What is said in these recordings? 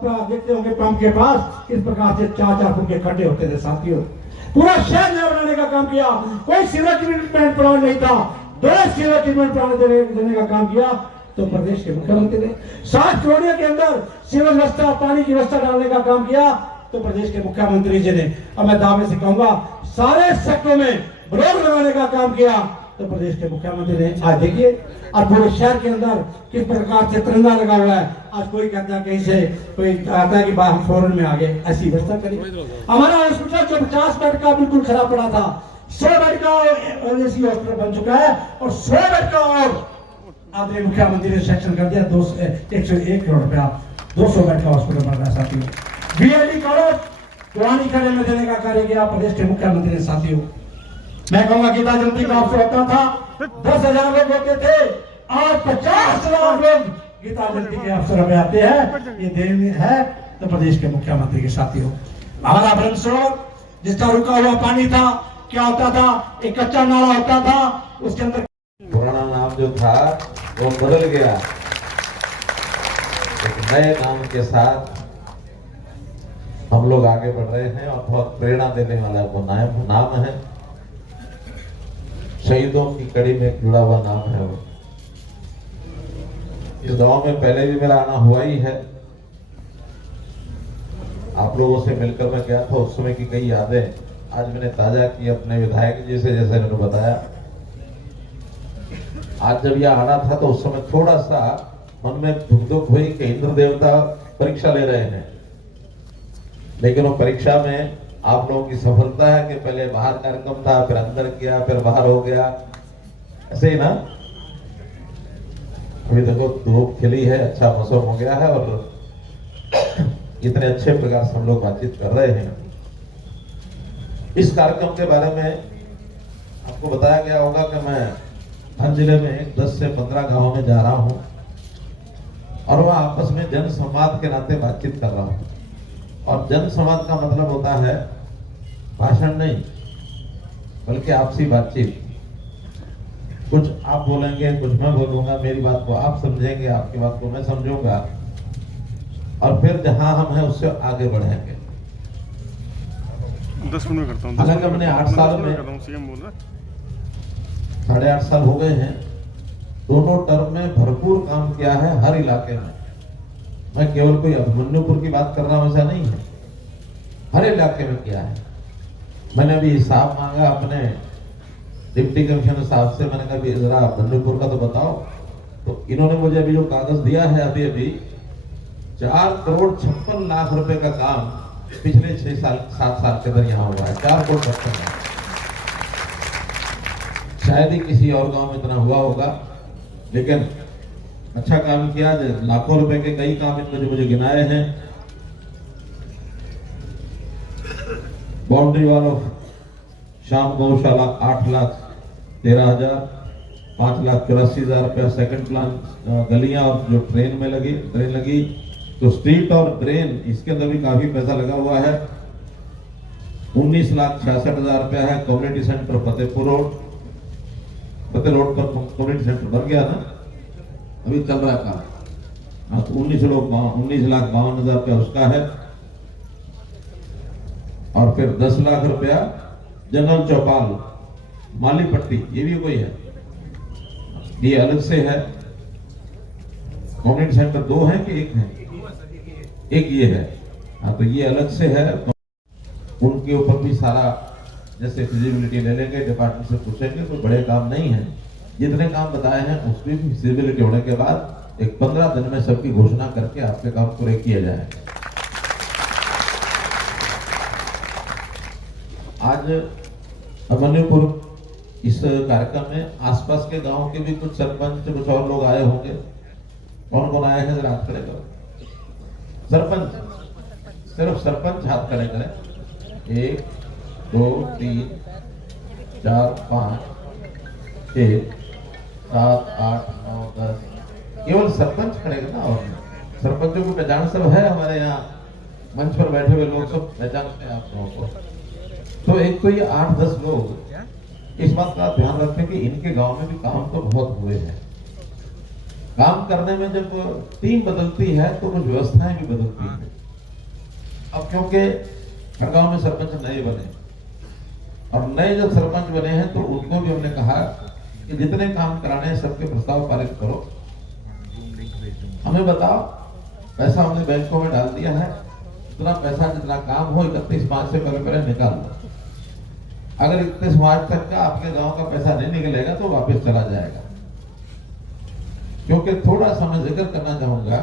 आप देखते होंगे पंप के पास इस प्रकार से 4-4 फुट के खड्डे होते थे साथियों। पूरा शहर नया बनाने का काम किया, कोई सीवर ट्रीटमेंट प्लांट नहीं था, 2 सीवर ट्रीटमेंट प्लांट देने का काम किया तो प्रदेश के मुख्यमंत्री ने। 7 करोड़ के अंदर सीवर व्यवस्था, पानी की व्यवस्था डालने का काम किया तो प्रदेश के मुख्यमंत्री जी ने। अब मैं दावे से कहूंगा सारे सेक्टरों में ब्लॉक लगाने का काम किया तो प्रदेश के मुख्यमंत्री ने। आज देखिए और पूरे शहर के अंदर किस प्रकार से तिरंगा लगा हुआ है। आज कोई कहता है कहीं से, कोई आता है कि हम फौरन में आ गए, ऐसी व्यवस्था करी। हमारा हॉस्पिटल जो 50 बेड का बिल्कुल खराब पड़ा था, 100 बेड का एसी हॉस्पिटल बन चुका है और 100 बेड का और आदरणीय मुख्यमंत्री ने सेक्शन कर दिया 101 करोड़ रुपया 200 बेड का हॉस्पिटल बन रहा है साथियों। बीएलडी कॉलेज पुरानी खड़े में देने का कार्य किया प्रदेश के मुख्यमंत्री ने साथियों। मैं कहूंगा गीता जयंती का अवसर होता था 10,000 लोग होते थे, आज 50,000 लोग गीता जयंती के अवसर में आते हैं। ये देन है तो प्रदेश के मुख्यमंत्री के साथियों। हमारा ब्रह्म सरोवर जिसका रुका हुआ पानी था, क्या होता था, एक कच्चा नाला होता था, उसके अंदर पुराना नाम जो था वो बदल गया, एक नए नाम के साथ हम लोग आगे बढ़ रहे हैं और बहुत प्रेरणा देने वाला वो नाम है, शहीदों की कड़ी में जुड़ा हुआ नाम है वो। इस गांव में पहले भी मेरा आना हुआ ही है, आप लोगों से मिलकर मैं गया था, उस समय की कई यादें आज मैंने ताजा की अपने विधायक जी से, जैसे मैंने बताया। आज जब यह आना था तो उस समय थोड़ा सा मन में धुक हुई कि इंद्र देवता परीक्षा ले रहे हैं, लेकिन वो परीक्षा में आप लोगों की सफलता है कि पहले बाहर कार्यक्रम था, फिर अंदर किया, फिर बाहर हो गया, ऐसे ही ना। अभी देखो धूप खिली है, अच्छा मौसम हो गया है और इतने अच्छे प्रकार से हम लोग बातचीत कर रहे हैं। इस कार्यक्रम के बारे में आपको बताया गया होगा कि मैं हर जिले में 10 से 15 गांवों में जा रहा हूं और वह आपस में जन संवाद के नाते बातचीत कर रहा हूं। और जन संवाद का मतलब होता है भाषण नहीं, बल्कि आपसी बातचीत। कुछ आप बोलेंगे, कुछ मैं बोलूंगा, मेरी बात को आप समझेंगे, आपकी बात को मैं समझूंगा और फिर जहां हम हैं उससे आगे बढ़ेंगे। 10 मिनट में करता हूं। हालांकि मैंने 8 साल में 8.5 साल हो गए हैं, दोनों टर्म में भरपूर काम किया है हर इलाके में। मैं केवल कोई अभिमन्युपुर की बात कर रहा हूं ऐसा नहीं है, हर इलाके में किया है। मैंने अभी हिसाब मांगा अपने डिप्टी कमिश्नर साहब से, मैंने कहा जरा अभिमन्युपुर का तो बताओ। तो इन्होंने मुझे अभी जो कागज दिया है, अभी 4 करोड़ 56 लाख रुपए का काम पिछले 7 साल के अंदर यहाँ हुआ है। 4 करोड़ 56 लाख, शायद ही किसी और गांव में इतना हुआ होगा, लेकिन अच्छा काम किया। लाखों रुपए के कई काम इनमें जो मुझे गिनाए हैं। बाउंड्री वालों शाम गौशाला 8,13,000, 5,84,000 रुपया सेकंड प्लान, गलियां और जो ट्रेन लगी तो स्ट्रीट और ड्रेन, इसके अंदर भी काफी पैसा लगा हुआ है। 19,66,000 रुपया है। कम्युनिटी सेंटर फतेह रोड पर कम्युनिटी सेंटर बन गया ना, अभी चल रहा है काम। 19,52,000 रुपया उसका है। और फिर 10 लाख रुपया जनरल चौपाल माली पट्टी, ये भी कोई है, ये अलग से है। कम्युनिटी सेंटर 2 है कि 1 है? एक ये है। हाँ, तो ये अलग से है। उनके ऊपर भी सारा जैसे फिजिबिलिटी ले लेंगे, डिपार्टमेंट से पूछेंगे, कोई बड़े काम नहीं है। जितने काम बताए हैं उसमें भी फिजिबिलिटी होने के बाद एक 15 दिन में सबकी घोषणा करके आपके काम पूरे किए जाए। आज अभिमन्युपुर इस कार्यक्रम में आसपास के गांव के भी कुछ सरपंच, कुछ और लोग आए होंगे। कौन कौन आए हैं जरा हाथ खड़े करो। सरपंच, सिर्फ सरपंच हाथ खड़े करें। 1 2 3 4 5 6 7 8 9 10, केवल सरपंच खड़े ना। और सरपंचों की पहचान सब है हमारे यहाँ, मंच पर बैठे हुए लोग सब पहचानते हैं आप लोगों को। तो एक तो ये 8-10 लोग इस बात का ध्यान रखें कि इनके गांव में भी काम तो बहुत हुए हैं। काम करने में जब टीम बदलती है तो कुछ व्यवस्थाएं भी बदलती हैं। अब क्योंकि हर गांव में सरपंच नए बने और नए जब सरपंच बने हैं तो उनको भी हमने कहा कि जितने काम कराने हैं सबके प्रस्ताव पारित करो, हमें बताओ, पैसा हमने बैंकों में डाल दिया है, उतना पैसा जितना काम हो 31 मार्च से पहले निकाल दो। अगर 31 मार्च तक का आपके गांव का पैसा नहीं निकलेगा तो वापस चला जाएगा। क्योंकि थोड़ा सा मैं जिक्र करना चाहूंगा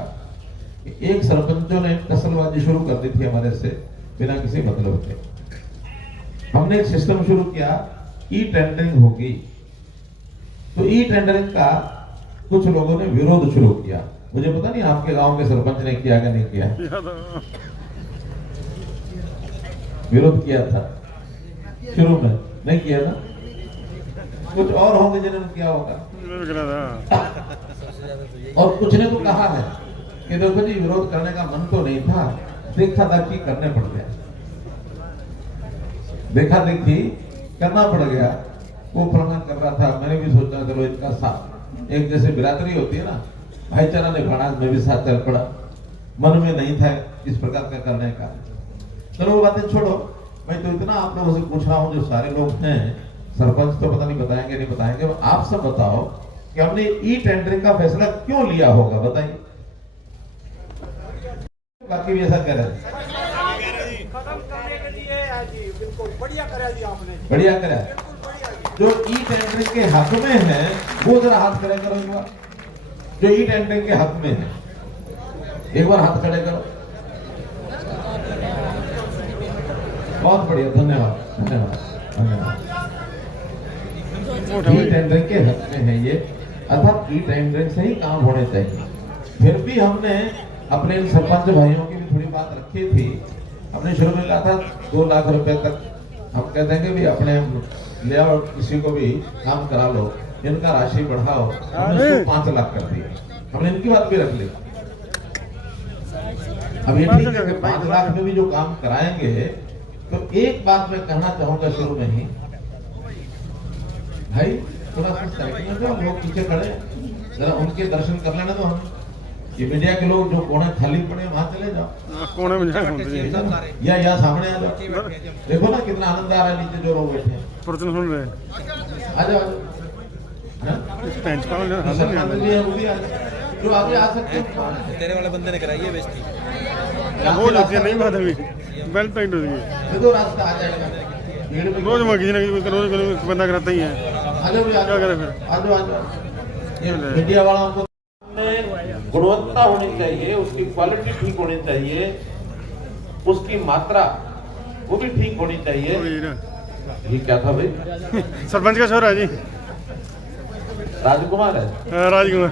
कि एक सरपंचों ने कसलबाजी शुरू कर दी थी हमारे से बिना किसी मतलब के। हमने एक सिस्टम शुरू किया, ई टेंडरिंग होगी। तो ई टेंडरिंग का कुछ लोगों ने विरोध शुरू किया। मुझे पता नहीं आपके गांव के सरपंच ने किया कि नहीं किया, विरोध किया था शुरू में, नहीं किया ना? कुछ और होंगे जिन्होंने किया होगा और कुछ ने तो कहा है कि देखो जी विरोध करने का मन तो नहीं था, देखा देखी करने पड़ गया, देखा देखी करना पड़ गया। वो फलाना कर रहा था, मैंने भी सोचा चलो इनका साथ, एक जैसे बिरादरी होती है ना, भाईचारा निभाना, मैं भी साथ चल पड़ा। मन में नहीं था इस प्रकार का करने का। चलो वो बातें छोड़ो, मैं तो इतना आप लोगों से पूछ रहा हूँ, जो सारे लोग हैं, सरपंच तो पता नहीं बताएंगे नहीं बताएंगे, आप सब बताओ कि हमने ई टेंडरिंग का फैसला क्यों लिया होगा, बताइए। बाकी भी ऐसा कह रहे हैं, खत्म करने के लिए है जी, बिल्कुल बढ़िया करा जी आपने, बढ़िया करा। जो ई टेंडरिंग के हक में है वो जरा हाथ खड़े करो एक बार, जो ई टेंडरिंग के हक में है एक बार हाथ खड़े करो। बहुत बढ़िया, धन्यवाद धन्यवाद धन्यवाद। ई टेंडरिंग के हक में है ये, अर्थात ई टेंडरिंग से ही काम होने चाहिए। फिर भी हमने अपने सरपंच भाइयों की भी थोड़ी बात रखी थी। हमने शुरू में कहा था 2 लाख रुपए तक हम कहते हैं कि भी अपने ले आओ, किसी को भी काम करा लो, इनका राशि बढ़ाओ, हमने इसको 5 लाख कर दिया। हमने इनकी बात भी रख ली। अब ये ठीक है कि 5 लाख में भी जो काम कराएंगे, तो एक बात मैं कहना चाहूंगा शुरू में ही, भाई थोड़ा सा साइड में जाओ, लोग पीछे खड़े जरा उनके दर्शन कर लेना। तो हम ये मीडिया के लोग जो कोने खाली पड़े वहां चले जाओ, कोने में जाओ या सामने आ जाओ। देखो ना कितना आनंद आ रहा है, नीचे जो लोग बैठे हैं प्रवचन सुन रहे हैं, आ जाओ। जो आगे आ सकते हैं, तेरे वाले बंदे ने कराई है बेइज्जती, हो जाती है, नहीं बात अभी बेल टाइट हो गई, देखो रास्ता आ जाएगा। रोज मैं किसी ना किसी रोज बंदा कराता ही है, आ जाओ, क्या करें फिर। आ जाओ, आ जाओ। ये मीडिया वालों को गुणवत्ता होनी चाहिए, उसकी क्वालिटी ठीक होनी चाहिए, उसकी मात्रा वो भी ठीक होनी चाहिए। ये क्या था भाई? सरपंच का छोरा है जी, राजकुमार है, राजकुमार।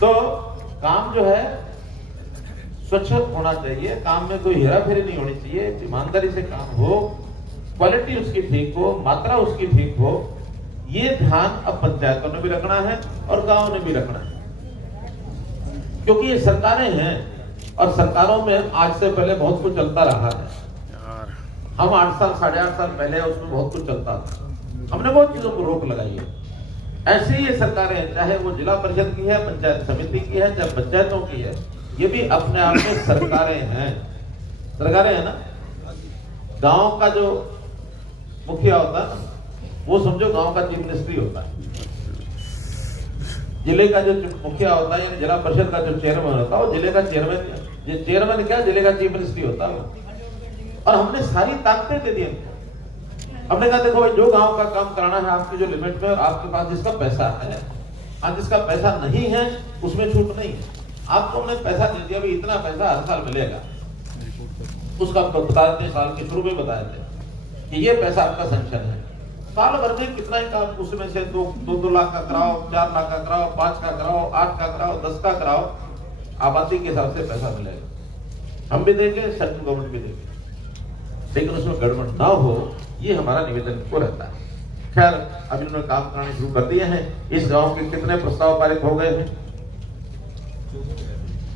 तो काम जो है स्वच्छ होना चाहिए, काम में कोई हेरा फेरी नहीं होनी चाहिए, ईमानदारी से काम हो, क्वालिटी उसकी ठीक हो, मात्रा उसकी ठीक हो। ये ध्यान अब पंचायतों ने भी रखना है और गांव ने भी रखना है, क्योंकि ये सरकारें हैं और सरकारों में आज से पहले बहुत कुछ चलता रहा है। हम 8 साल 8.5 साल पहले उसमें बहुत कुछ चलता था, हमने बहुत चीजों को रोक लगाई है। ऐसे ही ये सरकारें, चाहे वो जिला परिषद की है, पंचायत समिति की है, चाहे पंचायतों की है, ये भी अपने आप में सरकारें हैं। सरकारें हैं ना। गांव का जो मुखिया होता है वो समझो गांव का चीफ मिनिस्ट्री होता है, जिले का जो मुखिया होता है, जिला परिषद का जो चेयरमैन होता है वो जिले का चेयरमैन क्या जिले का चीफ मिनिस्ट्री होता है। और हमने सारी ताकतें दे दी उनको। हमने कहा देखो भाई, जो गांव का काम कराना है आपकी जो लिमिट में, और आपके पास जिसका पैसा है, आज जिसका पैसा नहीं है उसमें छूट नहीं है। आपको हमने पैसा दे दिया, भाई इतना पैसा हर साल मिलेगा, उसका बता देते, साल के शुरू में बताए थे कि ये पैसा आपका सैंक्शन है। साल भर में कितना ही काम, उसमें से 2 लाख का कराओ, 4 लाख का कराओ, 5 का कराओ, 8 का कराओ, 10 का कराओ, आबादी के हिसाब से पैसा मिलेगा। हम भी देंगे, सेंट्रल गवर्नमेंट भी देंगे, लेकिन उसमें गड़बड़ ना हो, ये हमारा निवेदन को रहता है। खैर, अभी उन्होंने काम करना शुरू कर दिए हैं। इस गांव के कितने प्रस्ताव पारित हो गए हैं?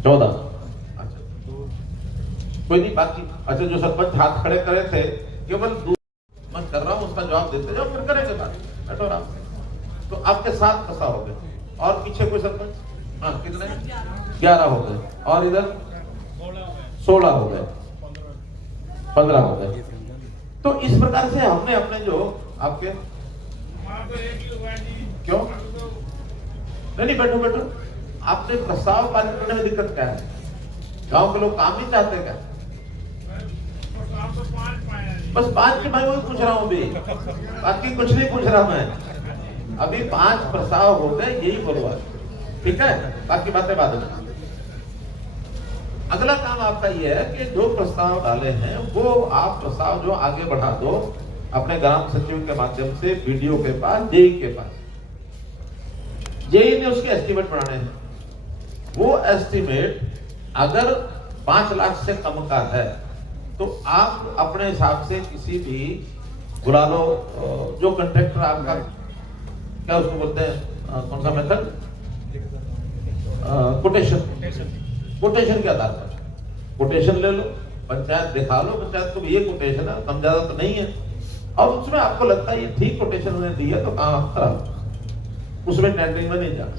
14। अच्छा, कोई नहीं, बाकी अच्छा जो सरपंच हाथ खड़े करे थे, केवल मैं कर रहा हूं, उसका जवाब देते जाओ, फिर करेंगे बात। बैठो आराम से। तो आपके 7 प्रस्ताव हो गए और पीछे कोई सरपंच, हाँ कितने 11 हो गए और इधर 16 हो गए, 15 हो गए। तो इस प्रकार से हमने अपने जो आपके क्यों नहीं बैठो बैठो, आपने प्रस्ताव पारित करने में दिक्कत क्या है? गांव के लोग काम नहीं चाहते क्या? बस 5 के भाई वही पूछ रहा हूँ अभी, बाकी कुछ नहीं पूछ रहा मैं। अभी 5 प्रस्ताव हो गए, यही बोलो ठीक है, बाकी बातें बाद में। अगला काम आपका यह है कि जो प्रस्ताव डाले हैं वो आप प्रस्ताव जो आगे बढ़ा दो अपने ग्राम सचिव के माध्यम से बीडीओ के पास, जेई के पास। जेई ने उसके एस्टीमेट बनाने हैं, वो एस्टीमेट अगर 5 लाख से कम का है तो आप अपने हिसाब से किसी भी बुला लो, जो कंट्रैक्टर आपका क्या उसको बोलते हैं, कौन सा मेथड, कोटेशन के आधार पर कोटेशन ले लो, पंचायत दिखा लो पंचायत को ये कोटेशन है, कम ज्यादा तो नहीं है, और उसमें आपको लगता है ये ठीक कोटेशन उन्होंने दी है तो काम आप करा लो, उसमें टेंडरिंग में नहीं जाना।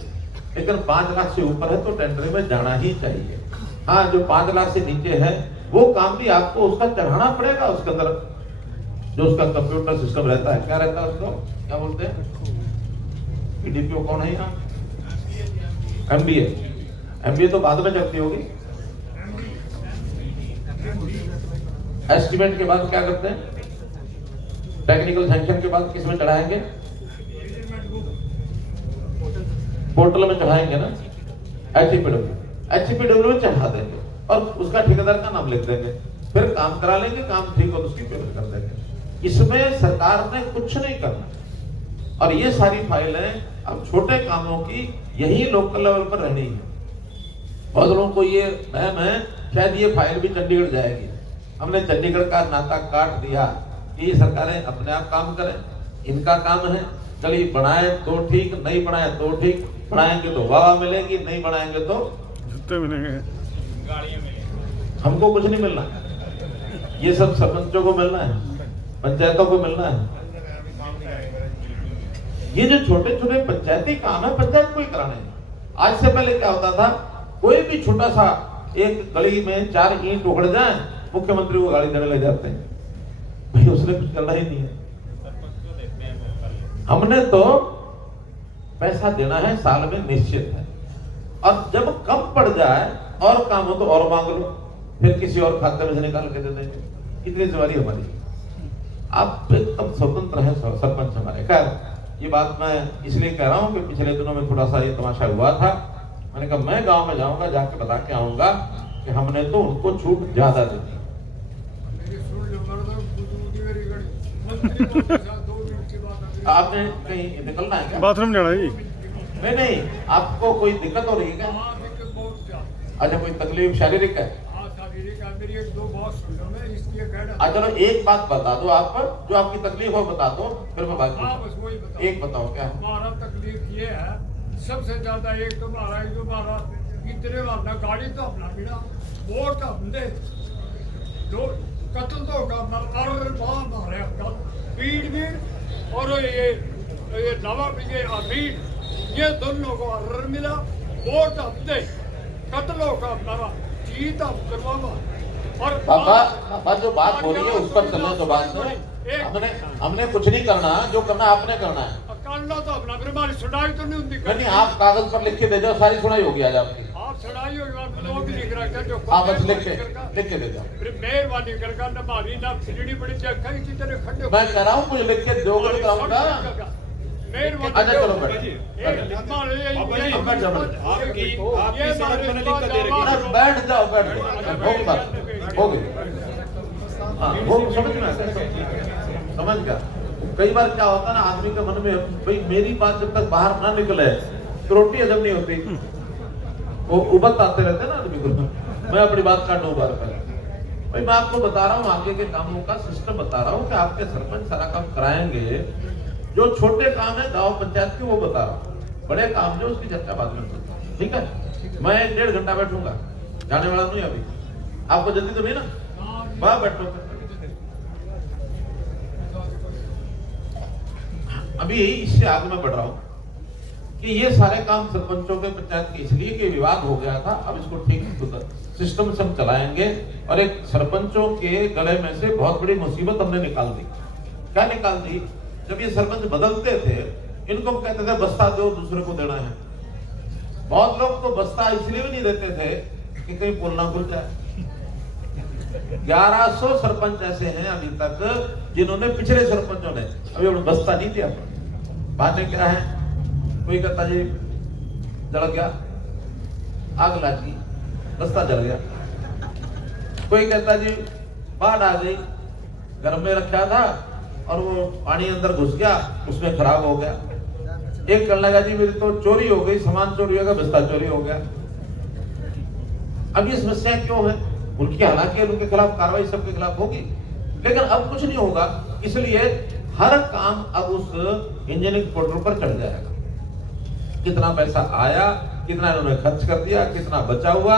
लेकिन 5 लाख से ऊपर है तो टेंडरिंग में जाना ही चाहिए। हाँ, जो 5 लाख से नीचे है वो काम भी आपको उसका चढ़ाना पड़ेगा, उसके अंदर जो उसका कंप्यूटर सिस्टम रहता है, क्या रहता है उसको क्या बोलते हैं, पीडीपीओ कौन है यहाँ, एमबीए तो बाद में चलती होगी। एस्टीमेट के बाद क्या करते हैं, टेक्निकल सैंक्शन के बाद किस में चढ़ाएंगे, पोर्टल में चढ़ाएंगे ना, एचपीडब्ल्यू में चढ़ा देंगे और उसका ठेकेदार का नाम लिख देंगे, फिर काम करा लेंगे, काम ठीक हो तो उसकी पेमेंट कर देंगे। इसमें सरकार ने कुछ नहीं करना और ये सारी फाइलें अब छोटे कामों की यही लोकल लेवल पर रहनी है। बहुत लोगों को ये वहम है शायद ये फाइल भी चंडीगढ़ जाएगी। हमने चंडीगढ़ का नाता काट दिया कि सरकारें अपने आप काम करें, इनका काम है गली बनाए तो ठीक, नहीं बनाए तो ठीक, बनाएंगे तो वाह मिलेगी, नहीं बनाएंगे तो जूते मिलेंगे, हमको कुछ नहीं मिलना, ये सब सरपंचों को मिलना है, पंचायतों को मिलना है। ये जो छोटे छोटे पंचायती काम है पंचायत को ही कराने हैं। आज से पहले क्या होता था, कोई भी छोटा सा एक गली में 4 ईंट उखड़ जाए मुख्यमंत्री को गाड़ी देने लग जाते हैं, भाई उसने कुछ करना ही नहीं है। हमने तो पैसा देना है, साल में निश्चित है, और जब कम पड़ जाए और काम हो तो और मांग लो, फिर किसी और खाते में से निकाल के दे देंगे। इतनी जिम्मेदारी हमारी, आप एकदम स्वतंत्र है सरपंच हमारे। खैर ये बात मैं इसलिए कह रहा हूं कि पिछले दिनों में थोड़ा सा ये तमाशा हुआ था, मैंने कहा मैं गांव में जाऊंगा, जाके बता के आऊंगा कि हमने तो उनको छूट ज्यादा दी थी। आपने कहीं निकलना है क्या? बाथरूम जाना है जी। नहीं, आपको कोई दिक्कत हो रही है क्या? अच्छा, कोई तकलीफ शारीरिक है? चलो एक बात बता दो, आप जो आपकी तकलीफ हो बता दो, फिर मैं बात एक बताओ क्या हमारा तकलीफ ये है, सबसे ज्यादा एक तो हमारा जो हमारा इतने वाला गाड़ी तो अपना मिला, वोट हमने दो कत्ल तो का मारे पीड़ भी, और ये नवा ये अमीर, ये दोनों को अर्र मिला, वोट हमने कत्लों का अपना जीत हम करवा। और बाबा जो बात हो रही है उस पर चलने तो बात हमने कुछ नहीं करना, जो करना आपने करना है। करना तो अपना, फिर हमारी सुनाई तो नहीं होती। नहीं, आप कागज पर लिख के दे जाओ, सारी सुनाई होगी आज आपकी। आप सुनाई होगी, लोग लिख रहा है जो आप बस लिख के दे जाओ। फिर मेहरबानी करके न मारी ना फिरनी बड़ी जगह की तरह खड़े। मैं कह रहा हूँ कुछ लिख के दोगे तो कराऊंगा। अच्छा चलो बैठ जाओ, होगी समझ गया। कई बार क्या होता है ना, आदमी के मन में भाई मेरी बात जब तक बाहर ना निकले तो रोटी हजम नहीं होती, वो उबत आते रहते ना आदमी को। मैं अपनी बात काटूं बार पहले भाई, मैं आपको बता रहा हूँ आगे के कामों का सिस्टम बता रहा हूँ कि आपके सरपंच सारा काम कराएंगे। जो छोटे काम है गांव पंचायत के वो बता रहा हूँ, बड़े काम जो उसकी चर्चा बाद में। ठीक है, मैं 1.5 घंटा बैठूंगा, जाने वाला नहीं अभी। आपको जल्दी तो नहीं ना, वहां बैठो। अभी इससे आगे मैं बढ़ रहा हूँ। कि ये सारे काम सरपंचों के पंचायत के इसलिए कि विवाद हो गया था, अब इसको ठीक सिस्टम से हम चलाएंगे। और एक सरपंचों के गले में से बहुत बड़ी मुसीबत हमने निकाल दी। क्या निकाल दी? जब ये सरपंच बदलते थे, इनको हम कहते थे बस्ता दो, दूसरे को देना है। बहुत लोग तो बस्ता इसलिए भी नहीं देते थे कि कहीं पुल ना खुल जाए। 1100 सरपंच ऐसे हैं अभी तक जिन्होंने पिछले सरपंचों ने अभी बस्ता नहीं दिया। बात क्या है? कोई कहता जी जल गया, आग लगी, बस्ता जल गया। कोई कहता जी बाढ़ आ गई, घर में रखा था और वो पानी अंदर घुस गया, उसमें खराब हो गया। एक कहने लगा जी मेरी तो चोरी हो गई, सामान चोरी हो गया, बस्ता चोरी हो गया। अब ये समस्या क्यों है? उनकी हालांकि उनके खिलाफ कार्रवाई सबके खिलाफ होगी, लेकिन अब कुछ नहीं होगा। इसलिए हर काम अब उस इंजीनियरिंग पोर्टल पर चढ़ जाएगा। कितना पैसा आया, कितना इन्होंने खर्च कर दिया, कितना बचा हुआ।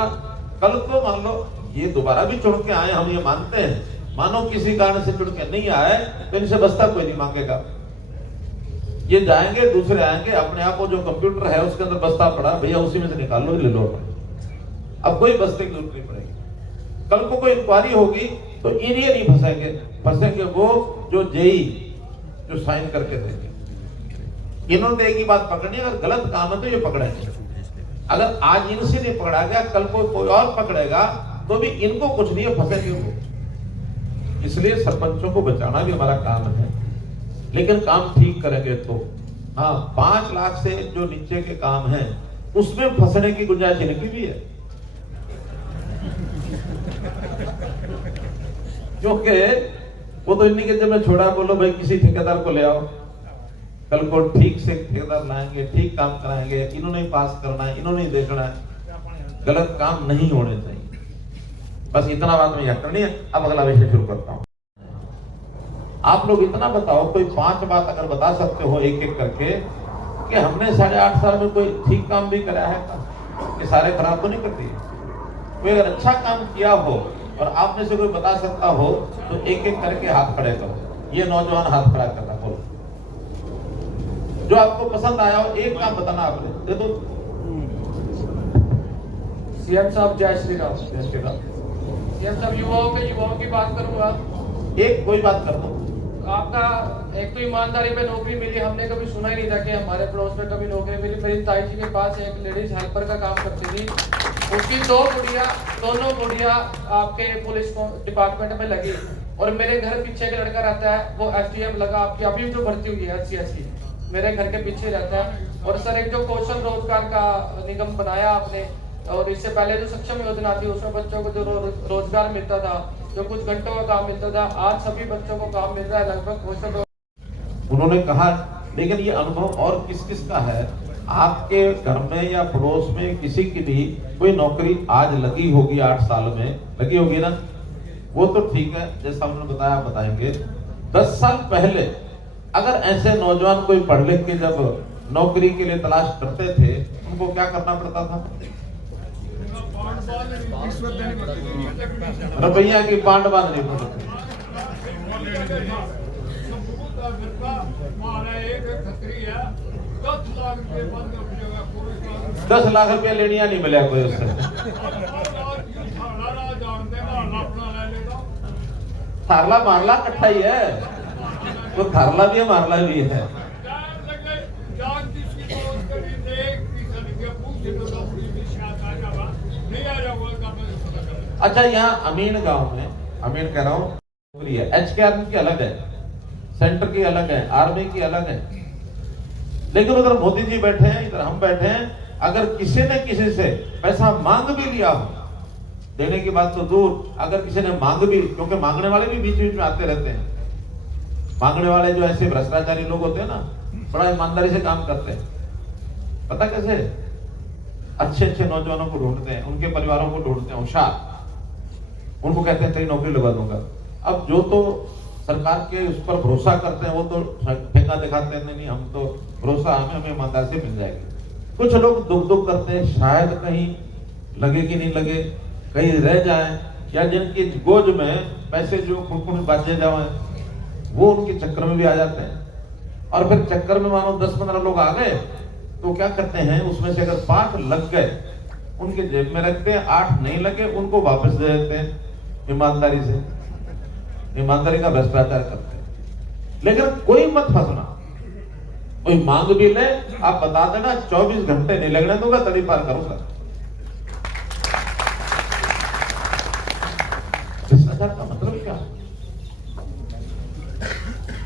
कल को मान लो ये दोबारा भी चुन के आए, हम ये मानते हैं। मानो किसी कारण से चुन के नहीं आए तो इनसे बस्ता कोई नहीं मांगेगा। ये जाएंगे, दूसरे आएंगे, अपने आप वो जो कंप्यूटर है उसके अंदर बस्ता पड़ा, भैया उसी में से निकाल लो, ले लो। अब कोई बस्ते की जरूरत नहीं पड़ेगी। कल को कोई इंक्वायरी होगी तो इन्हें नहीं फंसेंगे, फंसेंगे वो जो जेई जो साइन करके देंगे। इन्होंने एक ही बात पकड़नी, अगर गलत काम है तो ये पकड़ेंगे। अगर आज इनसे नहीं पकड़ा गया, कल को कोई और पकड़ेगा तो भी इनको कुछ नहीं, फंसेंगे वो। इसलिए सरपंचों को बचाना भी हमारा काम है, लेकिन काम ठीक करेंगे तो। हाँ, 5 लाख से जो नीचे के काम हैं उसमें फंसने की गुंजाइश इनकी भी है, क्योंकि वो तो इन्हीं के जब मैं छोड़ा, बोलो भाई किसी ठेकेदार को ले आओ, कल को ठीक से ठेकेदार लाएंगे, ठीक काम कराएंगे, इन्होंने ही पास करना है, इन्होंने ही देखना है। गलत काम नहीं होने चाहिए। बस इतना बात मैं यह करनी है। अब अगला विषय शुरू करता हूं। आप लोग इतना बताओ, कोई 5 बात अगर बता सकते हो एक एक करके कि हमने 8.5 साल में कोई ठीक काम भी कराया है, कि सारे खराब तो नहीं कर दिए। कोई अगर अच्छा काम किया हो और आप में से कोई बता सकता हो तो एक एक करके हाथ खड़े करो। ये नौजवान हाथ खड़ा करना, बोलो जो आपको पसंद आया हो, एक काम बताना आपने, दे दो। सीएम साहब जय श्री राम। जय श्री राम। सीएम साहब युवाओं की बात करूंगा। एक कोई बात कर दो। आपका एक तो ईमानदारी पे नौकरी मिली, हमने कभी सुना ही नहीं था कि हमारे पड़ोस में कभी नौकरी मिली। मेरी ताई जी के पास एक लेडीज हेल्पर का काम करती थी, उसकी दोनों गुड़िया आपके पुलिस डिपार्टमेंट में लगी। और मेरे घर पीछे एक लड़का रहता है, वो SDM लगा आपकी, अभी जो भर्ती हुई है SC मेरे घर के पीछे रहता है। और सर एक जो कौशल रोजगार का निगम बनाया आपने, और इससे पहले जो सक्षम योजना थी उसमें बच्चों को जो रोजगार मिलता था, जो कुछ घंटों का काम मिलता था, आज सभी बच्चों को काम मिल रहा है लगभग कौशल। उन्होंने कहा, लेकिन ये अनुभव और किस किस का है? आपके घर में या पड़ोस में किसी की भी कोई नौकरी आज लगी होगी, 8 साल में लगी होगी ना? वो तो ठीक है, जैसा उन्होंने बताया बताएंगे। 10 साल पहले अगर ऐसे नौजवान कोई पढ़ लिख के जब नौकरी के लिए तलाश करते थे, उनको क्या करना पड़ता था? रुपया की पांड बांधनी पड़ती। 10 लाख रुपया लेनिया नहीं मिला कोई उससे। थारला मारला इकट्ठा ही है, वो थारला भी है मारला भी है। अच्छा, यहाँ अमीन गांव में, अमीन कह रहा हूँ, नौकरी है। HK की अलग है, सेंटर की अलग है, आर्मी की अलग है। लेकिन उधर मोदी जी बैठे हैं, इधर हम बैठे हैं। अगर किसी ने किसी से पैसा मांग भी लिया हो, देने की बात तो दूर, अगर किसी ने मांग भी, क्योंकि मांगने वाले भी बीच बीच में आते रहते हैं। मांगने वाले जो ऐसे भ्रष्टाचारी लोग होते हैं ना, बड़ा ईमानदारी से काम करते हैं। पता कैसे? अच्छे अच्छे नौजवानों को ढूंढते हैं, उनके परिवारों को ढूंढते हैं, होशियार, उनको कहते हैं तेरी नौकरी लगा दूंगा। अब जो तो सरकार के उस पर भरोसा करते हैं वो तो ठेका दिखाते हैं, नहीं हम तो भरोसा हमें ईमानदारी से मिल जाएगी। कुछ लोग दुख करते हैं, शायद कहीं लगे कि नहीं लगे, कहीं रह जाए, या जिनकी गोद में पैसे जो कुछ बाजे जाए वो उनके चक्कर में भी आ जाते हैं। और फिर चक्कर में मानो 10-15 लोग आ गए तो क्या करते हैं, उसमें से अगर 5 लग गए उनके जेब में रखते हैं, 8 नहीं लगे उनको वापस दे देते हैं, ईमानदारी से, ईमानदारी का भ्रष्टाचार करते हैं। लेकिन कोई मत फंसना, कोई मांग भी ले, आप बता देना 24 घंटे नहीं लगने दूंगा, तड़ी पार करूंगा। भ्रष्टाचार का मतलब क्या?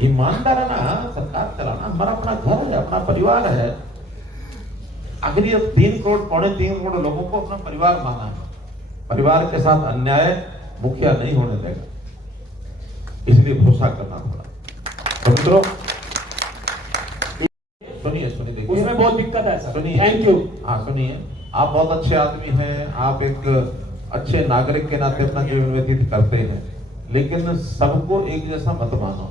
ईमानदाराना सरकार चलाना, हमारा अपना घर है, अपना परिवार है। आखिर ये 3 करोड़, 3.25 करोड़ लोगों को अपना परिवार माना है। परिवार के साथ अन्याय मुखिया नहीं होने देगा, इसलिए भरोसा करना पड़ा। तो मित्रों सुनिए, देखिए उसमें बहुत दिक्कत है सर। सुनिए, थैंक यू। हाँ सुनिए, आप बहुत अच्छे आदमी हैं, आप एक अच्छे नागरिक के नाते अपना जीवन व्यतीत करते हैं, लेकिन सबको एक जैसा मत मानो।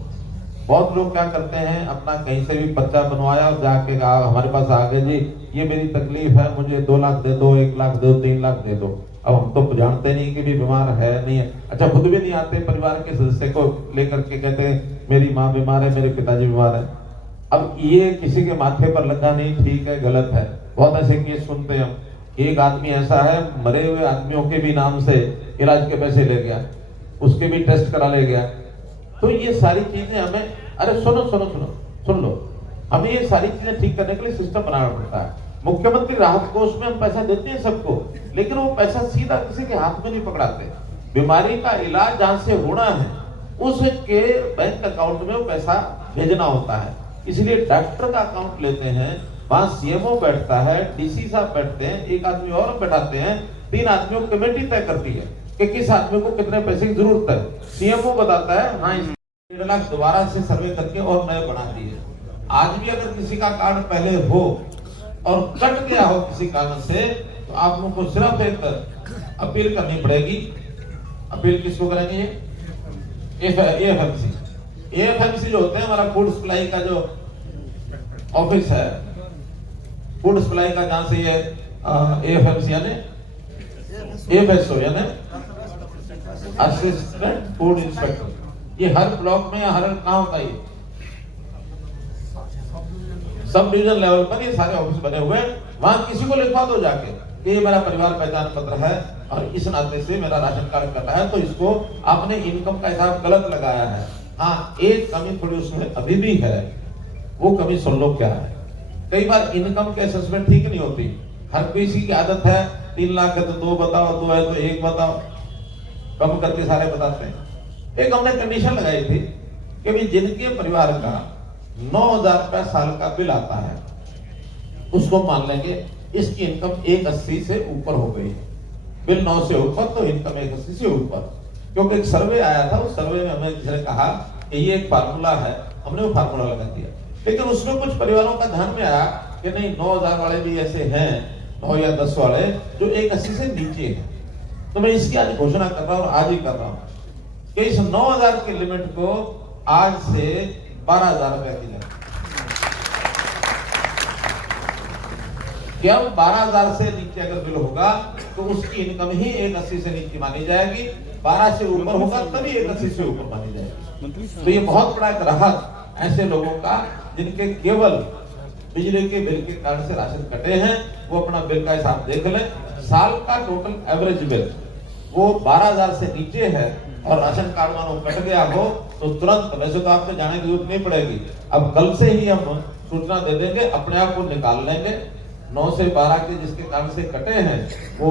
बहुत लोग क्या करते हैं, अपना कहीं से भी पर्चा बनवाया और जाके कहा हमारे पास आ गए जी, ये मेरी तकलीफ है, मुझे 2 लाख दे दो, 1 लाख दे दो, 3 लाख दे दो। अब हम तो जानते नहीं कि भी बीमार है नहीं है, अच्छा खुद भी नहीं आते, परिवार के सदस्य को लेकर के कहते हैं मेरी माँ बीमार है, मेरे पिताजी बीमार है। अब ये किसी के माथे पर लगा नहीं, ठीक है गलत है। बहुत ऐसे केस सुनते हैं हम, एक आदमी ऐसा है मरे हुए आदमियों के भी नाम से इलाज के पैसे ले गया, उसके भी टेस्ट करा ले गया। तो ये सारी चीजें हमें, अरे सुन लो, हमें ये सारी चीजें ठीक करने के लिए सिस्टम बनाना पड़ता है। मुख्यमंत्री राहत कोष में हम पैसा देते हैं सबको, लेकिन वो पैसा सीधा किसी के हाथ में नहीं पकड़ाते। बीमारी का इलाज जहां से होना है उसके बैंक अकाउंट में वो पैसा भेजना होता है। इसलिए डॉक्टर का अकाउंट लेते हैं, वहां सीएमओ बैठता है, डीसी साहब बैठते हैं, एक आदमी और बैठाते हैं, 3 आदमियों की कमेटी तय करती है कि किस आदमी को कितने पैसे की जरूरत है। सीएमओ बताता है हाँ 1.5 लाख दोबारा से सर्वे करके और नए बना दिए। आज भी अगर किसी का कार्ड पहले हो और कट गया हो किसी कारण से, तो आप लोगों को सिर्फ एक अपील करनी पड़ेगी। अपील किसको करेंगे? एएफएमसी जो होते हैं, हमारा फूड सप्लाई का जो ऑफिस है, फूड सप्लाई का, जहां से ये एएफएमसी यानी एफएसओ यानी असिस्टेंट फूड इंस्पेक्टर, ये हर ब्लॉक में, हर कहाँ होता है, सब डिवीजन लेवल पर ये सारे ऑफिस बने हुए हैं। वहां किसी को लिखवा दो जाके ये मेरा परिवार पहचान पत्र है और इस नाते से मेरा राशन कार्ड कर रहा है, तो इसको आपने इनकम का हिसाब गलत लगाया है। हाँ, एक कमी थोड़ी उसमें अभी भी है, वो कमी सुन लो क्या है। कई बार इनकम के असेसमेंट ठीक नहीं होती। हर किसी की आदत है 3 लाख है तो 2 बताओ, 2 है तो 1 बताओ, कम करके सारे बताते हैं। एक हमने कंडीशन लगाई थी कि भी जिनके परिवार का 9,000 रुपया साल का बिल आता है उसको मान लेंगे इसकी इनकम 180 से ऊपर हो गई, बिल 9 से ऊपर तो इनकम 180 से ऊपर। क्योंकि एक सर्वे आया था, उस सर्वे में हमें किसी ने कहा कि ये एक फार्मूला है, हमने वो फार्मूला लगा दिया। लेकिन उसमें कुछ परिवारों का ध्यान में आया कि नहीं 9,000 वाले भी ऐसे हैं, 9 या 10 वाले जो 180 से नीचे हैं। तो मैं इसकी आज घोषणा कर रहा हूँ, आज ही कर रहा हूँ कि इस 9,000 के लिमिट को आज से 12,000 रुपए की जाए। अब 12,000 से नीचे अगर बिल होगा तो उसकी इनकम ही 180 से नीचे मानी जाएगी, 12 से ऊपर होगा तभी 180 से ऊपर मानी जाएगी। तो ये बहुत बड़ा एक राहत ऐसे लोगों का जिनके केवल बिजली के बिल के कारण से राशन कटे हैं, वो अपना बिल का हिसाब देख लें। साल का टोटल एवरेज बिल वो 12,000 से नीचे है और राशन कार्ड मानो कट गया हो तो तुरंत, वैसे तो आपको जाने की जरूरत नहीं पड़ेगी, अब कल से ही हम सूचना दे देंगे, अपने आप को निकाल लेंगे। 9 से 12 के जिसके कारण से कटे हैं वो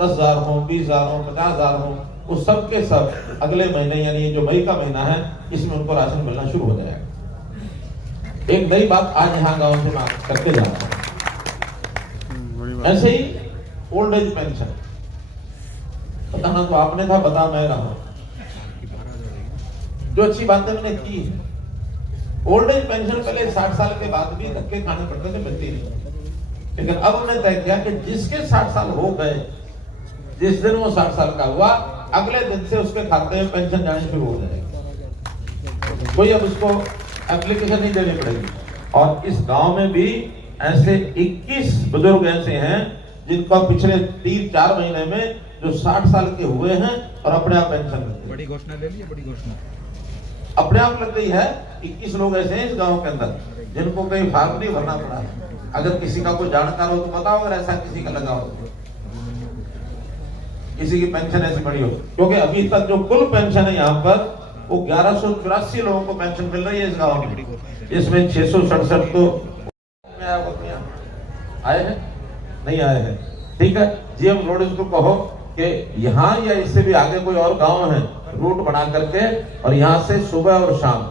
10,000 हो, 20,000 हो, 50,000 हो, वो सब के सब अगले महीने यानी जो मई का महीना है इसमें उनको राशन मिलना शुरू हो जाएगा। एक नई बात आज यहाँ गांव से मैं करके जा रहा हूँ। ऐसे ही ओल्ड एज पेंशन बताना तो आपने था, बता मैं रहा हूं। जो अच्छी बातें मैंने की है, ओल्ड एज पेंशन पहले 60 साल के बाद भी धक्के खाने पड़ते थे, मिलती नहीं। लेकिन अब हमने तय किया कि जिसके 60 साल हो गए, जिस दिन वो 60 साल का हुआ, अगले दिन से उसके खाते में पेंशन जानी शुरू हो जाएगी। कोई अब उसको एप्लीकेशन नहीं देनी पड़ेगी। और इस गांव में भी ऐसे 21 बुजुर्ग ऐसे हैं जिनको पिछले 3-4 महीने में जो 60 साल के हुए हैं और अपने आप पेंशन मिलती है। बड़ी घोषणा ले ली, बड़ी घोषणा। अपने आप लग गई है। 21 लोग ऐसे हैं इस गांव के अंदर जिनको कहीं फॉर्म नहीं भरना पड़ा। अगर किसी का कोई जानकार हो तो बताओ, अगर ऐसा किसी का लगा हो, किसी की पेंशन ऐसी बड़ी हो। क्योंकि अभी तक जो कुल पेंशन है यहाँ पर वो 1184 लोगों को पेंशन मिल रही है इस गांव में। इसमें 667 तो आए हैं, नहीं आए हैं। ठीक है, जीएम रोड इसको कहो कि यहाँ या इससे भी आगे कोई और गांव है, रूट बना करके और यहाँ से सुबह और शाम,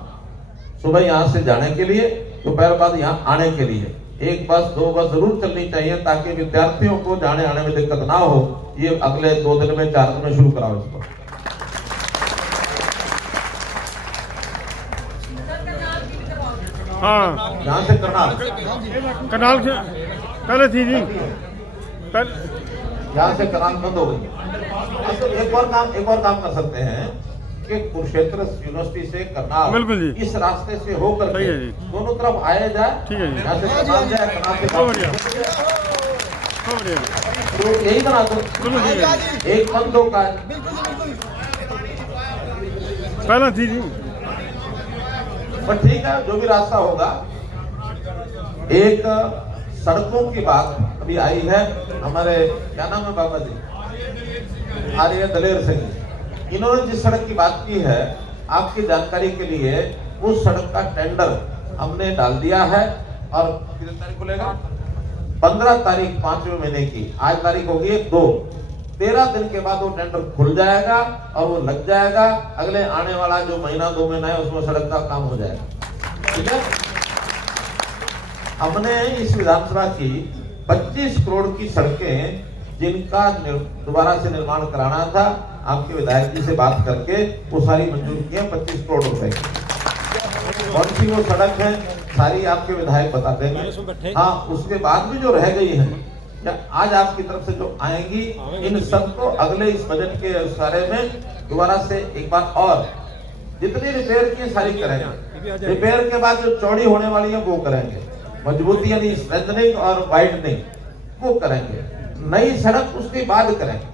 सुबह यहाँ से जाने के लिए, दोपहर बाद यहाँ आने के लिए 1 बस 2 बस जरूर चलनी चाहिए, ताकि विद्यार्थियों को जाने आने में दिक्कत ना हो। ये अगले 2 दिन में 4 दिन में शुरू कराओ इसको। हाँ, यहाँ से करनाल कनाल से पहले थी जी, यहाँ से करनाल बंद हो गई। अब तो एक और काम कर सकते हैं कि कुरुक्षेत्र यूनिवर्सिटी से करनाल बिल्कुल जी, इस रास्ते से होकर सही है जी, दोनों तरफ आया जाए। ठीक है जी, यहाँ से करनाल जाए, करनाल से बहुत बढ़िया, तो यही बना दो, एक बंद दो का पहला थी जी। पर ठीक है, जो भी रास्ता होगा। एक सड़कों की बात अभी आई है, हमारे क्या नाम है बाबा जी, आर्य दलेर सिंह, इन्होंने जिस सड़क की बात की है, आपकी जानकारी के लिए उस सड़क का टेंडर हमने डाल दिया है। और कितनी तारीख खुलेगा? 15 तारीख 5वें महीने की, आज तारीख होगी 2, 13 दिन के बाद वो टेंडर खुल जाएगा और वो लग जाएगा। अगले आने वाला जो महीना 2 महीना है उसमें सड़क का काम हो जाएगा। ठीक है, हमने इस विधानसभा की 25 करोड़ की सड़कें जिनका दोबारा से निर्माण कराना था, आपके विधायक जी से बात करके वो सारी मंजूर की है 25 करोड़ रुपए की। कौन सी वो सड़क है सारी आपके विधायक बता देंगे। हाँ, उसके बाद भी जो रह गई है या आज आपकी तरफ से जो आएंगी, इन सबको अगले इस बजट के सारे में दोबारा से एक बार और जितनी रिपेयर की सारी करेंगे। रिपेयर के बाद जो चौड़ी होने वाली है वो करेंगे, मजबूती यानी स्ट्रेंथनिंग और वाइडनिंग वो करेंगे। नई सड़क उसके बाद करेंगे,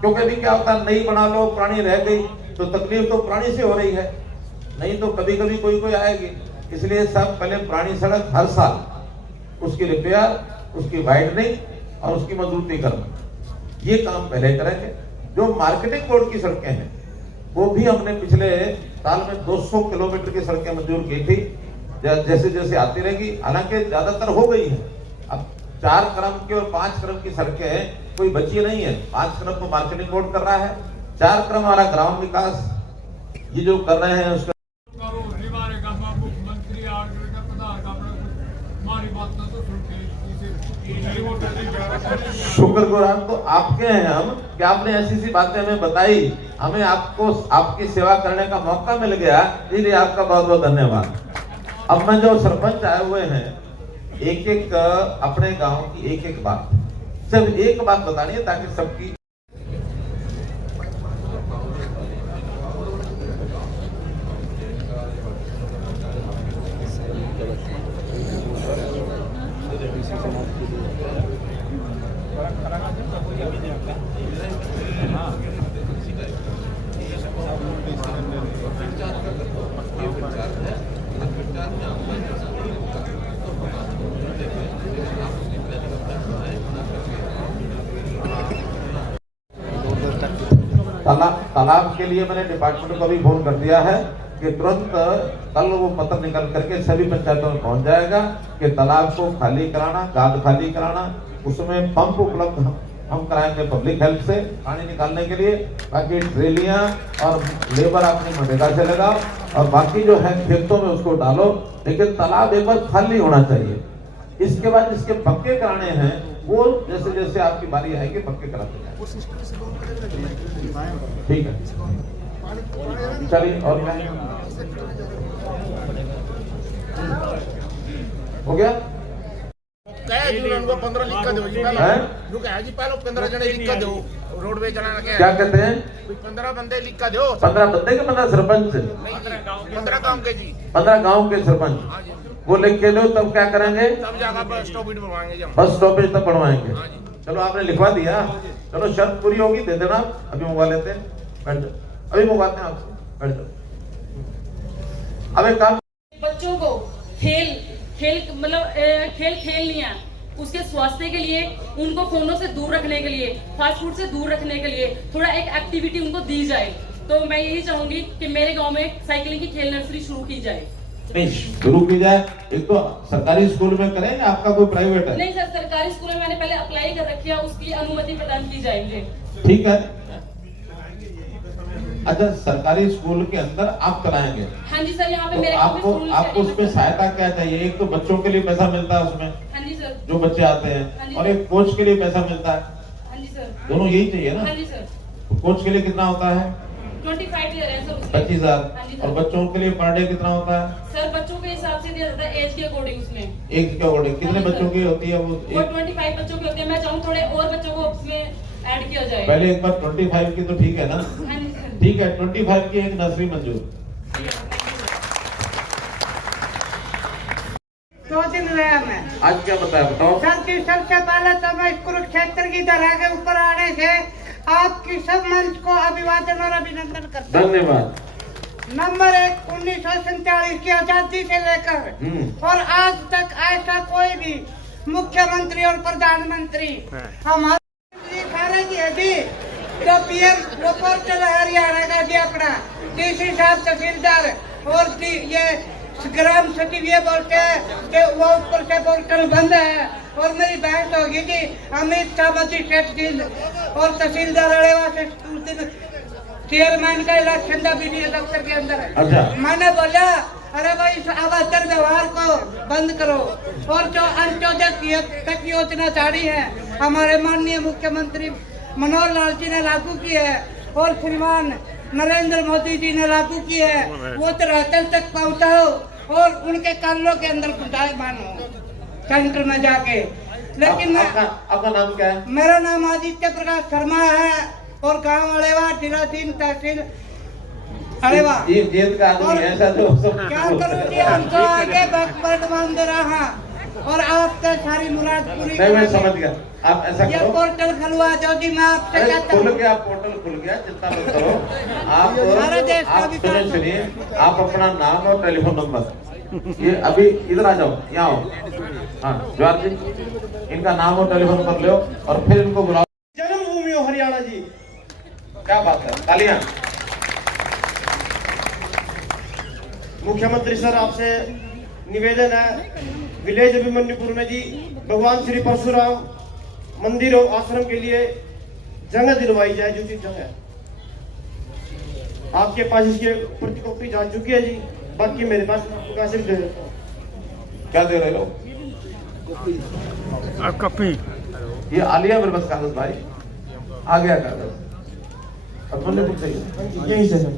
क्योंकि अभी क्या होता है, नई बना लो पुरानी रह गई तो तकलीफ तो पुरानी से हो रही है, नहीं तो कभी कभी कोई आएगी। इसलिए सब पहले पुरानी सड़क हर साल उसकी रिपेयर, उसकी वाइडनिंग और उसकी मजबूती करना, ये काम पहले करेंगे। जो मार्केटिंग बोर्ड की सड़कें हैं वो भी हमने पिछले साल में 200 किलोमीटर की सड़कें मंजूर की थी, जैसे जैसे आती रहेगी। हालांकि ज्यादातर हो गई है, अब 4 क्रम की और 5 क्रम की सड़कें कोई बची नहीं है। 5 क्रम तो मार्केटिंग बोर्ड कर रहा है, 4 क्रम हमारा ग्राम विकास ये जो कर रहे हैं उसका मुख्यमंत्री शुक्रगुजार तो आपके हैं हम कि आपने ऐसी बातें हमें बताई, हमें आपको आपकी सेवा करने का मौका मिल गया, इसलिए आपका बहुत बहुत धन्यवाद। अब मैं जो सरपंच आए हुए हैं, एक एक अपने गांव की एक एक बात, सिर्फ एक बात बतानी है ताकि सबकी तालाब के लिए मैंने डिपार्टमेंट को भी फोन कर दिया है कि तुरंत कल वो पत्र निकल करके सभी पंचायतों में पहुंच जाएगा कि तालाब को खाली कराना, गाद खाली कराना, उसमें पंप उपलब्ध हम कराएंगे पब्लिक हेल्प से पानी निकालने के लिए, ताकि ट्रेलियां और लेबर अपनी मनरेगा से लगाओ और बाकी जो है खेतों में उसको डालो, लेकिन तालाब एक बार खाली होना चाहिए। इसके बाद जिसके पक्के कराने हैं वो जैसे जैसे आपकी बारी आएगी पक्के कराते जाए। ठीक है, चलिए और क्या हो गया? 15 लिख कर दो जी, जो कहा जी पहले 15 जने लिख कर दो, रोडवे चलाना क्या कहते हैं? 15 बंदे लिख कर दो। 15 बंदे के 15 सरपंच? 15 गांव के जी, 15 गांव के सरपंच वो लिख के दो, तब क्या करेंगे? तब जाकर बस स्टॉपेज बनवाएंगे, बस स्टॉपेज तक बनवाएंगे। चलो आपने लिखवा दिया, चलो शर्त पूरी होगी, दे देना। अभी मंगवा लेते हैं, बैठ जाओ, अभी मंगवाते हैं आपसे, बैठ जाओ। अब एक काम, बच्चों को खेल खेलनी है, उसके स्वास्थ्य के लिए, उनको फोनों से दूर रखने के लिए, फास्ट फूड से दूर रखने के लिए थोड़ा एक एक्टिविटी उनको दी जाए। तो मैं यही चाहूंगी कि मेरे गांव में साइकिलिंग की खेल नर्सरी शुरू की जाए। नहीं शुरू की जाए, एक तो सरकारी स्कूल में करें या आपका कोई प्राइवेट है? नहीं सर, सरकारी स्कूल में मैंने पहले अप्लाई कर रखी है, उसकी अनुमति प्रदान की जाएगी। ठीक है। अच्छा, सरकारी स्कूल के अंदर आप कराएंगे? हाँ जी सर, यहाँ पे तो मेरे आपको उसमें सहायता क्या चाहिए? एक तो बच्चों के लिए पैसा मिलता है उसमें, हाँ जी सर, जो बच्चे आते हाँ हैं, जी और एक कोच के लिए पैसा मिलता है। हाँ जी सर, दोनों यही चाहिए ना? हाँ जी सर। कोच के लिए कितना होता है? 25 दे रहे हैं सर उसमें। 25,000। हाँ जी सर। और बच्चों के लिए पर डे कितना होता है? सर बच्चों के हिसाब से दिया जाता है, एज के अकॉर्डिंग उसमें। एक के अकॉर्डिंग कितने हाँ जी बच्चों सर। की होती है वो? 25 बच्चों के होते हैं। मैं चाहूँ थोड़े और बच्चों को उसमें ऐड किया जाए। पहले एक बार 25 की तो ठीक है ना? हाँ जी सर। ठीक है, 25 की एक नर्सरी मंजूर। 2 दिन रहा मैं। आज क्या बताओ? सर जी, सबसे पहले तो मैं इस कुरुक्षेत्र की धरा के ऊपर आने से आपकी सब मंच को अभिवादन और अभिनंदन करता हूं। धन्यवाद। नंबर 1, 1947 की आजादी से लेकर और आज तक ऐसा कोई भी मुख्यमंत्री और प्रधानमंत्री हमारे सारे जी अभी जो पीएम जो पोर्टल हरियाणा का जी अपना डीसी साहब तहसीलदार और ये ग्राम सचिव ये बोलते हैं कि वो ऊपर से पोर्टल बंद है। और मेरी बहस होगी कि अमित शाह मजिस्ट्रेट और तहसीलदार अड़ेवा से उस दिन चेयरमैन का इलेक्शन था बीडीओ दफ्तर के अंदर। अच्छा। मैंने बोला अरे भाई इस अभद्र व्यवहार को बंद करो। और जो अंत्योदय तक योजना जारी है हमारे माननीय मुख्यमंत्री मनोहर लाल जी ने लागू की है और श्रीमान नरेंद्र मोदी जी ने लागू की है, वो धरातल तक पहुंचाओ और उनके कानों के अंदर घुसाए मानो सेंटर में जाके। लेकिन आपका नाम क्या है? मेरा नाम आदित्य प्रकाश शर्मा है और गांव अड़ेवा, जिला 3, तहसील अड़ेवा। ये जेल का आदमी ऐसा जो सब क्या करूं जी, हम तो आगे बर्तमान दे रहा और आपसे सारी मुराद पूरी। नहीं, मैं समझ गया। आप ऐसा ये करो, पोर्टल खुलवा दो जी, मैं आपसे कहता खुल हूँ। गया पोर्टल, खुल गया, चिंता मत करो। सारा देश का आप विकास सुनिए, आप अपना नाम और टेलीफोन नंबर, ये अभी इधर आ जाओ, यहाँ आओ। हाँ जवाहर जी, इनका नाम और टेलीफोन नंबर लो और फिर इनको बुलाओ। जन्मभूमि हो हरियाणा जी। क्या बात है, तालियां। मुख्यमंत्री सर, आपसे निवेदन है, विलेज अभिमन्युपुर में जी भगवान श्री परशुराम मंदिर और आश्रम के लिए जगह दिलवाई जाए, जो चीज जगह आपके पास इसकी प्रतिकॉपी जा चुकी है जी, बाकी मेरे पास प्रकाशित दे देता हूं। क्या दे रहे हो? कॉपी। ये आलिया मेरे पास कागज भाई, आ गया कागज। अब बोले कुछ चाहिए यही से सर।